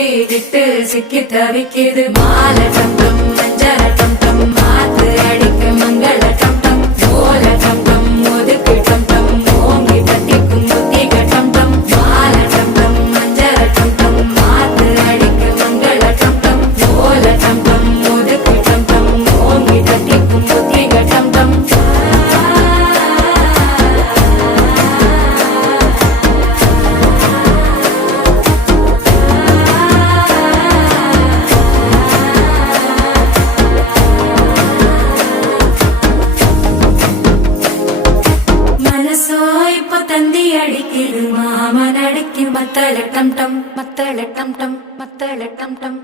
விட்டு சிக்கி தவிக்குது மாலை டம் டம் மஞ்சள டம் டம் மாத்து அடிக்க மங்கள டம் டம் ஓல டம் டம் ஒதுக்கு டம் டம் ஓங்கி தட்டிக்கும் முத்திக டம் டம் மாலை டம் டம் மஞ்சள டம் டம் மாத்து அடிக்க மங்கள டம் டம் ஓல டம் டம் ஒதுக்கு டம் டம் ஓங்கி தட்டிக்கும் முத்திக டம் டம் தந்தி அடிக்குது மாமன் அடிக்கும் மத்தள டம் டம் மத்தள டம் டம் மத்தள டம் டம்